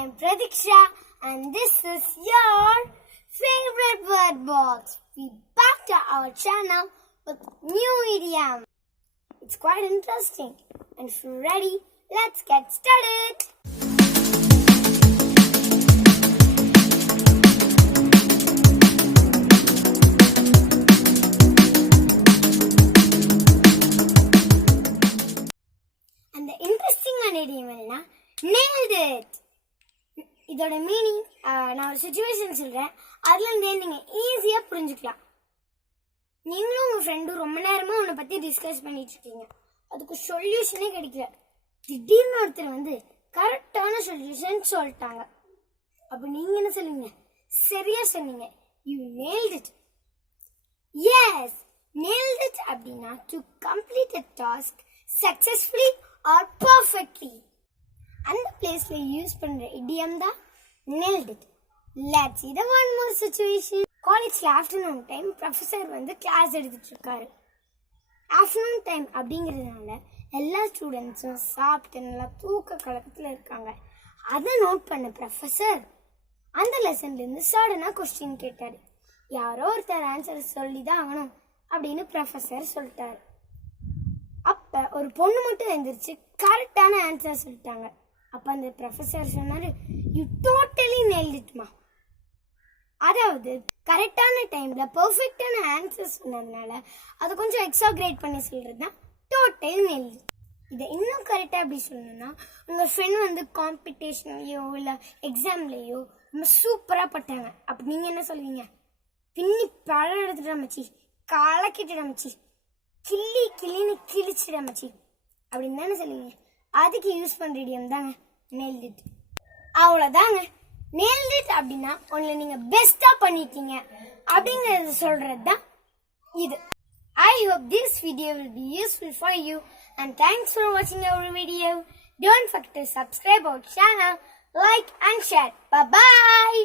I'm Pradiksha and this is your favorite word box. We back to our channel with new idiom. It's quite interesting. And if you're ready, let's get started. And the interesting idiom is nailed it. இதோட meaning நான் ஒரு situation சொல்கிறேன், அதுலேருந்தே நீங்கள் ஈஸியாக புரிஞ்சுக்கலாம். நீங்களும் உங்கள் ஃப்ரெண்டும் ரொம்ப நேரமாக உன்னை பற்றி டிஸ்கஸ் பண்ணிட்டு இருக்கீங்க, அதுக்கு சொல்யூஷனே கிடைக்கல. திடீர்னு ஒருத்தர் வந்து கரெக்டான சொல்யூஷன் சொல்லிட்டாங்க. அப்போ நீங்கள் என்ன சொல்லுவீங்க? சரியா சொன்னீங்க, you nailed it. Yes, nailed it அப்படின்னா to complete a task successfully or perfectly. அந்த பிளேஸ்ல யூஸ் பண்ற இடியம் தான் nailed it. Let's see the one more situation. காலேஜ்ல ஆஃப்டர்நூன் டைம் ப்ரொஃபசர் வந்து கிளாஸ் எடுத்துட்டு இருக்காரு. ஆஃப்டர்நூன் டைம் அப்படிங்கிறதுனால எல்லா ஸ்டூடெண்ட்ஸும் சாப்பிட்டு நல்லா தூக்க கலக்கத்தில் இருக்காங்க. அதை நோட் பண்ண ப்ரொஃபசர் அந்த லெசன்ல இருந்து சடனா கொஸ்டின் கேட்டாரு. யாரோ ஒருத்தர் ஆன்சர் சொல்லி தான் ஆகணும் அப்படின்னு ப்ரொஃபசர் சொல்லிட்டாரு. அப்ப ஒரு பொண்ணு மட்டும் எழுந்திரிச்சு கரெக்டான ஆன்சர் சொல்லிட்டாங்க. அப்ப அந்த ப்ரொஃபசர் சொன்னாரு, யூ டோட்டலி nailed it-மா. அதாவது கரெக்டான டைம்ல பெர்ஃபெக்டான ஆன்சர் சொன்னதுனால அதை கொஞ்சம் எக்ஸாக்ரேட் பண்ணி சொல்றது தான் டோட்டல் nailed it. இதை இன்னும் கரெக்டாக எப்படி சொல்லணும்னா, உங்கள் ஃப்ரெண்ட் வந்து காம்படிஷன்லையோ இல்லை எக்ஸாம்லேயோ ரொம்ப சூப்பராக பட்டாங்க. அப்போ நீங்கள் என்ன சொல்லுவீங்க? பின்னி பழம் எடுத்துட்டு மச்சி, கலக்கிட்டு மச்சி, கிள்ளின்னு கிழிச்சிட மச்சி அப்படின்னு தானே சொல்லுவீங்க. அதுக்கு யூஸ் பண்ணுற இடியம் தாங்க nailed it. அவ்வளோதாங்க. nailed it அப்படின்னா உங்களை நீங்கள் பெஸ்ட்டாக பண்ணிட்டீங்க அப்படிங்கிறத சொல்கிறது தான் இது. I hope this video will be useful for you and thanks for watching our video. Don't forget to subscribe our channel, like and share. Bye bye.